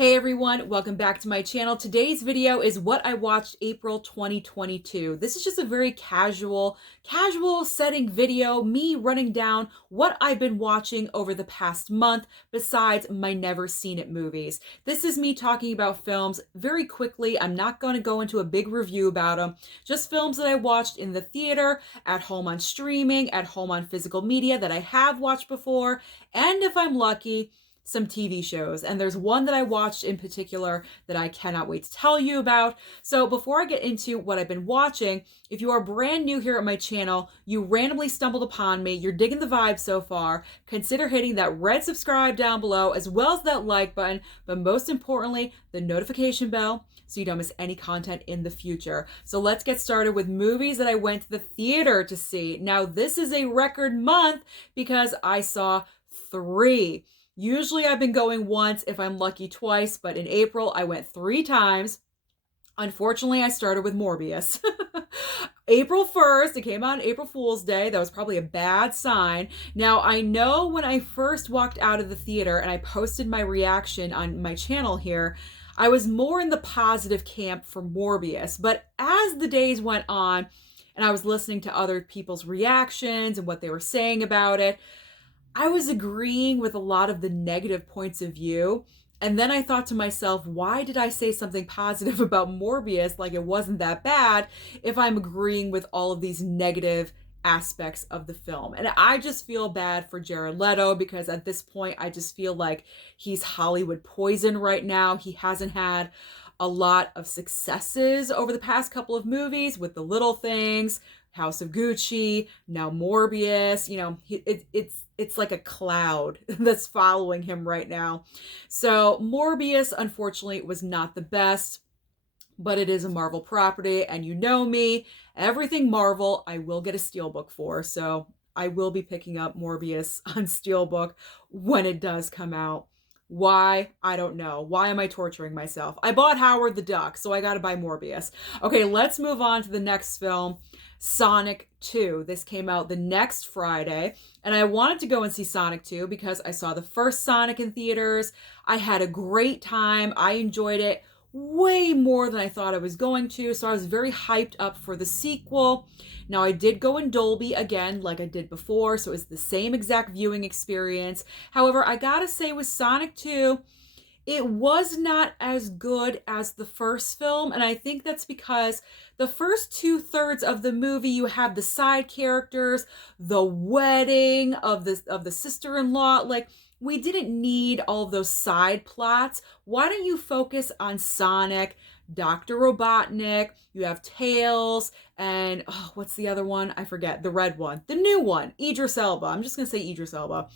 Hey everyone, welcome back to my channel. Today's video is what I watched April 2022. This is just a very casual setting video, me running down what I've been watching over the past month besides my never seen it movies. This is me talking about films very quickly. I'm not going to go into a big review about them. Just films that I watched in the theater, at home on streaming, at home on physical media that I have watched before, and if I'm lucky, some TV shows. And there's one that I watched in particular that I cannot wait to tell you about. So before I get into what I've been watching, if you are brand new here at my channel, you randomly stumbled upon me, you're digging the vibe so far, consider hitting that red subscribe down below as well as that like button, but most importantly, the notification bell so you don't miss any content in the future. So let's get started with movies that I went to the theater to see. Now this is a record month because I saw 3. Usually I've been going once, if I'm lucky twice, but in April I went 3 times. Unfortunately, I started with Morbius. April 1st, it came out on April Fool's Day. That was probably a bad sign. Now, I know when I first walked out of the theater and I posted my reaction on my channel here, I was more in the positive camp for Morbius. But as the days went on and I was listening to other people's reactions and what they were saying about it, I was agreeing with a lot of the negative points of view. And then I thought to myself, why did I say something positive about Morbius like it wasn't that bad if I'm agreeing with all of these negative aspects of the film? And I just feel bad for Jared Leto because at this point, I just feel like he's Hollywood poison right now. He hasn't had a lot of successes over the past couple of movies with The Little Things, House of Gucci, now Morbius. You know, it's like a cloud that's following him right now. So Morbius, unfortunately, was not the best, but it is a Marvel property, and you know me, everything Marvel, I will get a steelbook for. So I will be picking up Morbius on steelbook when it does come out. Why? I don't know. Why am I torturing myself? I bought Howard the Duck, so I gotta buy Morbius. Okay, let's move on to the next film, Sonic 2. This came out the next Friday, and I wanted to go and see Sonic 2 because I saw the first Sonic in theaters. I had a great time. I enjoyed it way more than I thought I was going to, so I was very hyped up for the sequel. Now, I did go in Dolby again, like I did before, so it's the same exact viewing experience. However, I gotta say with Sonic 2, it was not as good as the first film, and I think that's because the first 2/3 of the movie, you have the side characters, the wedding of the sister-in-law. Like, we didn't need all of those side plots. Why don't you focus on Sonic, Dr. Robotnik, you have Tails, and oh, what's the other one? I forget. The red one. The new one, Idris Elba. I'm just going to say Idris Elba.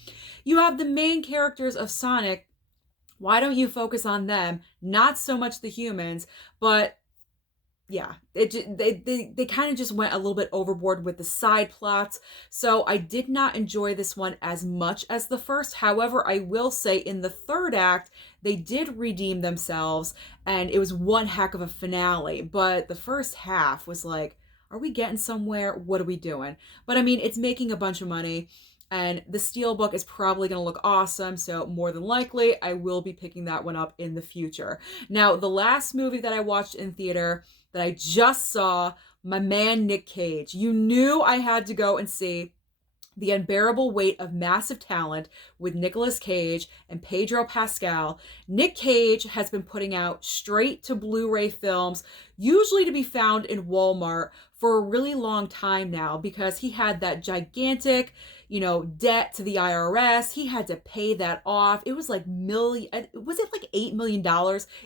You have the main characters of Sonic. Why don't you focus on them? Not so much the humans, but yeah, they kind of just went a little bit overboard with the side plots. So I did not enjoy this one as much as the first. However, I will say in the third act, they did redeem themselves and it was one heck of a finale. But the first half was like, are we getting somewhere? What are we doing? But I mean, it's making a bunch of money. And the steelbook is probably going to look awesome, so more than likely, I will be picking that one up in the future. Now, the last movie that I watched in theater that I just saw, my man Nick Cage. You knew I had to go and see The Unbearable Weight of Massive Talent with Nicolas Cage and Pedro Pascal. Nick Cage has been putting out straight to Blu-ray films, usually to be found in Walmart, for a really long time now because he had that gigantic, debt to the IRS. He had to pay that off. It was like was it like $8 million?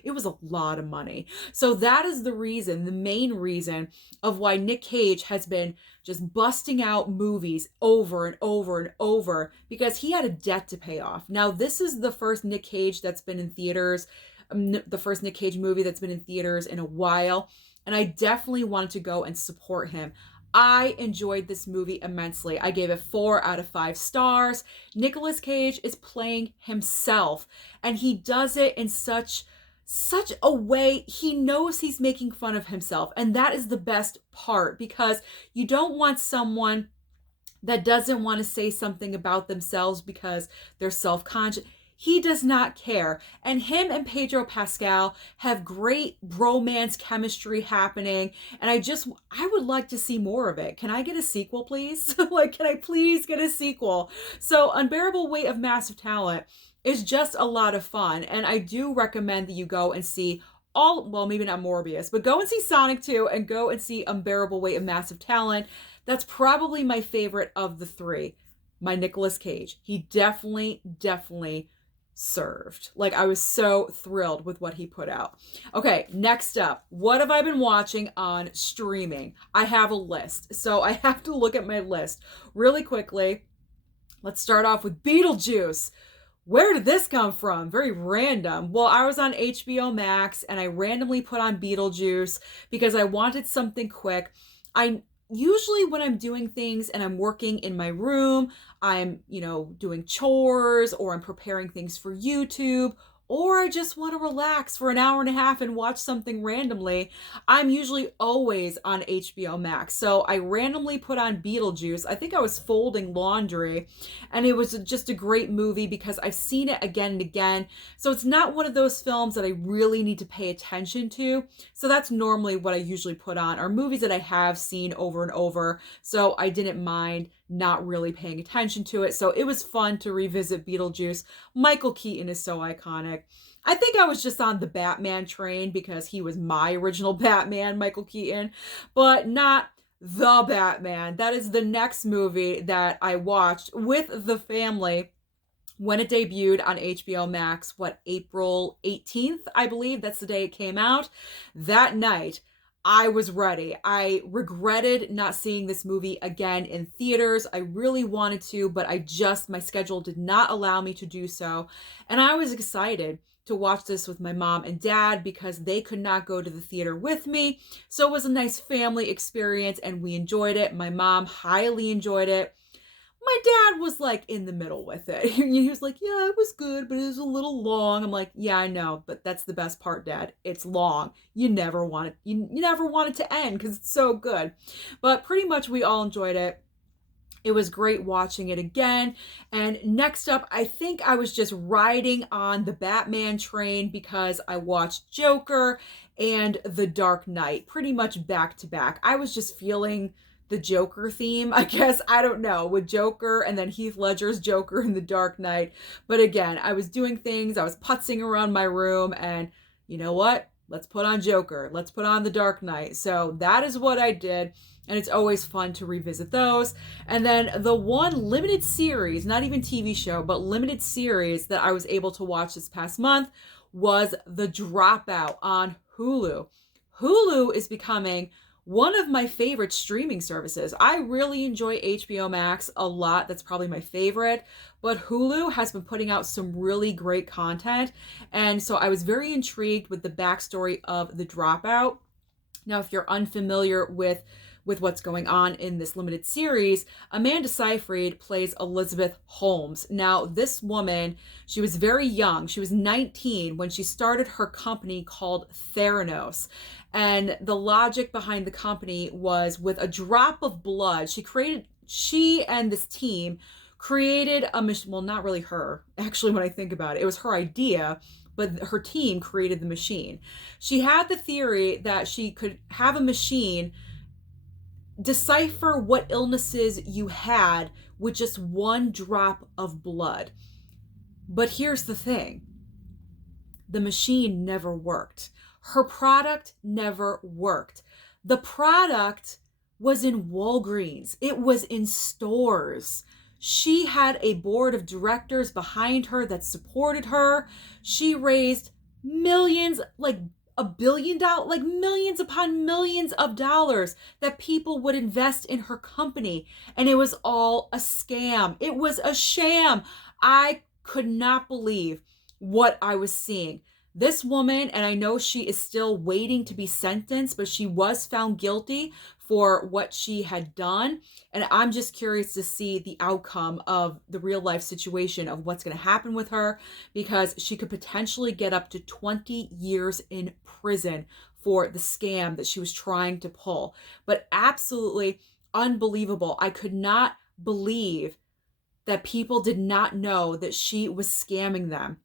It was a lot of money. So that is the reason, the main reason of why Nick Cage has been just busting out movies over and over and over because he had a debt to pay off. Now, this is the first Nick Cage that's been in theaters, the first Nick Cage movie that's been in theaters in a while. And I definitely wanted to go and support him. I enjoyed this movie immensely. I gave it 4 out of 5 stars. Nicolas Cage is playing himself, and he does it in such a way. He knows he's making fun of himself, and that is the best part because you don't want someone that doesn't want to say something about themselves because they're self-conscious. He does not care. And him and Pedro Pascal have great bromance chemistry happening. And I would like to see more of it. Can I get a sequel, please? Like, can I please get a sequel? So, Unbearable Weight of Massive Talent is just a lot of fun. And I do recommend that you go and see well, maybe not Morbius, but go and see Sonic 2 and go and see Unbearable Weight of Massive Talent. That's probably my favorite of the three. My Nicolas Cage. He definitely served. Like, I was so thrilled with what he put out. Okay, next up, what have I been watching on streaming? I have a list, so I have to look at my list really quickly. Let's start off with Beetlejuice. Where did this come from? Very random. Well, I was on HBO Max and I randomly put on Beetlejuice because I wanted something quick. I usually, when I'm doing things and I'm working in my room, I'm, doing chores or I'm preparing things for YouTube, or I just want to relax for an hour and a half and watch something randomly, I'm usually always on HBO Max. So I randomly put on Beetlejuice. I think I was folding laundry, and it was just a great movie because I've seen it again and again. So it's not one of those films that I really need to pay attention to. So that's normally what I usually put on, are movies that I have seen over and over. So I didn't mind not really paying attention to it. So it was fun to revisit Beetlejuice. Michael Keaton is so iconic. I think I was just on the Batman train because he was my original Batman, Michael Keaton, but not the Batman. That is the next movie that I watched with the family when it debuted on HBO Max, April 18th, I believe. That's the day it came out. That night, I was ready. I regretted not seeing this movie again in theaters. I really wanted to, but my schedule did not allow me to do so. And I was excited to watch this with my mom and dad because they could not go to the theater with me. So it was a nice family experience and we enjoyed it. My mom highly enjoyed it. My dad was like in the middle with it. He was like, yeah, it was good, but it was a little long. I'm like, yeah, I know, but that's the best part, Dad. It's long. You never want it to end because it's so good. But pretty much we all enjoyed it. It was great watching it again. And next up, I think I was just riding on the Batman train because I watched Joker and The Dark Knight pretty much back to back. I was just feeling the Joker theme, I guess. I don't know, with Joker and then Heath Ledger's Joker in The Dark Knight. But again, I was doing things, I was putzing around my room, and you know what? Let's put on Joker. Let's put on The Dark Knight. So that is what I did. And it's always fun to revisit those. And then the one limited series, not even TV show, but limited series that I was able to watch this past month was The Dropout on Hulu. Hulu is becoming one of my favorite streaming services. I really enjoy HBO Max a lot. That's probably my favorite. But Hulu has been putting out some really great content. And so I was very intrigued with the backstory of The Dropout. Now, if you're unfamiliar with what's going on in this limited series, Amanda Seyfried plays Elizabeth Holmes. Now, this woman, she was very young. She was 19 when she started her company called Theranos. And the logic behind the company was, with a drop of blood, she and this team created a machine. Well, not really her. Actually, when I think about it, it was her idea, but her team created the machine. She had the theory that she could have a machine decipher what illnesses you had with just one drop of blood. But here's the thing. The machine never worked. Her product never worked. The product was in Walgreens. It was in stores. She had a board of directors behind her that supported her. She raised millions, like $1 billion, like millions upon millions of dollars that people would invest in her company. And it was all a scam. It was a sham. I could not believe what I was seeing. This woman, and I know she is still waiting to be sentenced, but she was found guilty for what she had done. And I'm just curious to see the outcome of the real life situation of what's going to happen with her, because she could potentially get up to 20 years in prison for the scam that she was trying to pull. But absolutely unbelievable. I could not believe that people did not know that she was scamming them.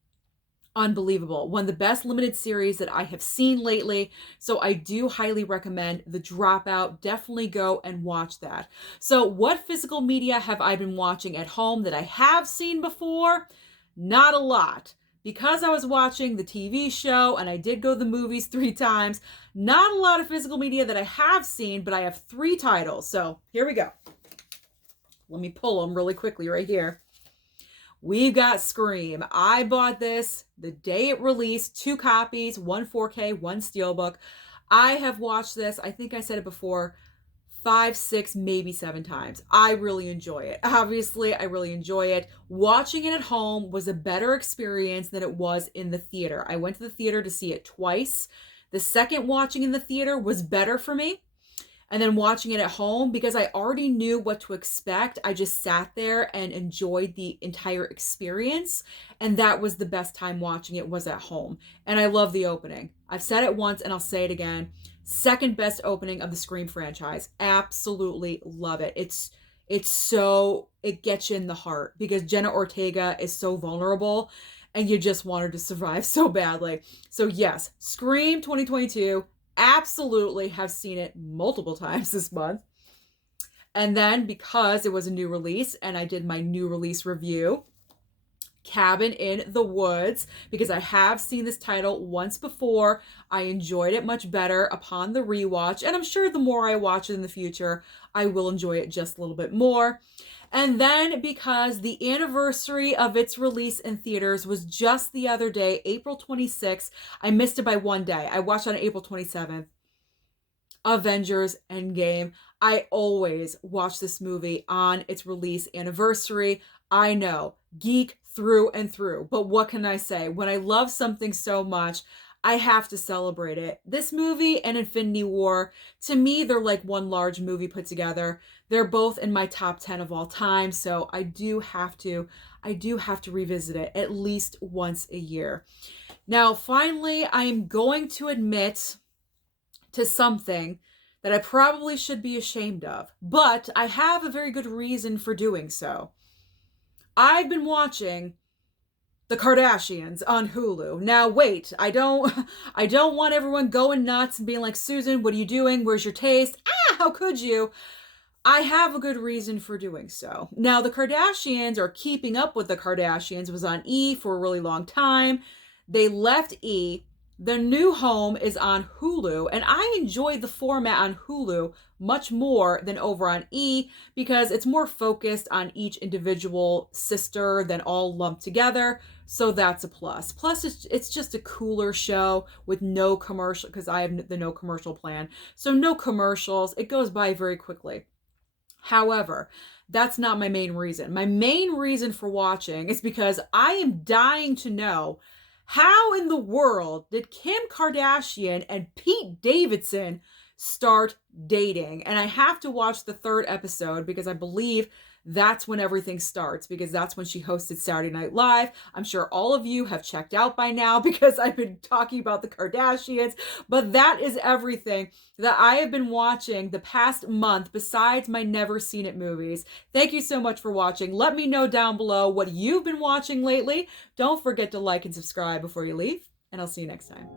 Unbelievable. One of the best limited series that I have seen lately. So I do highly recommend The Dropout. Definitely go and watch that. So what physical media have I been watching at home that I have seen before? Not a lot. Because I was watching the TV show and I did go to the movies 3 times, not a lot of physical media that I have seen, but I have 3 titles. So here we go. Let me pull them really quickly right here. We've got Scream. I bought this the day it released, 2 copies, one 4K, one Steelbook. I have watched this, I think I said it before, 5, 6, maybe 7 times. I really enjoy it. Obviously, I really enjoy it. Watching it at home was a better experience than it was in the theater. I went to the theater to see it twice. The second watching in the theater was better for me. And then watching it at home, because I already knew what to expect, I just sat there and enjoyed the entire experience. And that was the best time watching it, was at home. And I love the opening. I've said it once and I'll say it again. Second best opening of the Scream franchise. Absolutely love it. It's so, it gets you in the heart because Jenna Ortega is so vulnerable and you just want her to survive so badly. So yes, Scream 2022. Absolutely have seen it multiple times this month. And then because it was a new release and I did my new release review, Cabin in the Woods, because I have seen this title once before. I enjoyed it much better upon the rewatch, and I'm sure the more I watch it in the future, I will enjoy it just a little bit more. And then because the anniversary of its release in theaters was just the other day, April 26th, I missed it by 1 day. I watched it on April 27th. Avengers Endgame. I always watch this movie on its release anniversary. I know, geek through and through, but what can I say? When I love something so much, I have to celebrate it. This movie and Infinity War, to me, they're like one large movie put together. They're both in my top 10 of all time, so I do have to revisit it at least once a year. Now, finally, I am going to admit to something that I probably should be ashamed of, but I have a very good reason for doing so. I've been watching The Kardashians on Hulu. Now wait, I don't want everyone going nuts and being like, Susan, what are you doing? Where's your taste? How could you? I have a good reason for doing so. Now, The Kardashians, or Keeping Up with the Kardashians, was on E for a really long time. They left E. The new home is on Hulu, and I enjoy the format on Hulu much more than over on E because it's more focused on each individual sister than all lumped together. So that's a plus. Plus, it's just a cooler show with no commercial, because I have the no commercial plan. So no commercials. It goes by very quickly. However, that's not my main reason. My main reason for watching is because I am dying to know, how in the world did Kim Kardashian and Pete Davidson start dating? And I have to watch the 3rd episode because I believe that's when everything starts, because that's when she hosted Saturday Night Live. I'm sure all of you have checked out by now because I've been talking about the Kardashians, but that is everything that I have been watching the past month besides my Never Seen It movies. Thank you so much for watching. Let me know down below what you've been watching lately. Don't forget to like and subscribe before you leave, and I'll see you next time.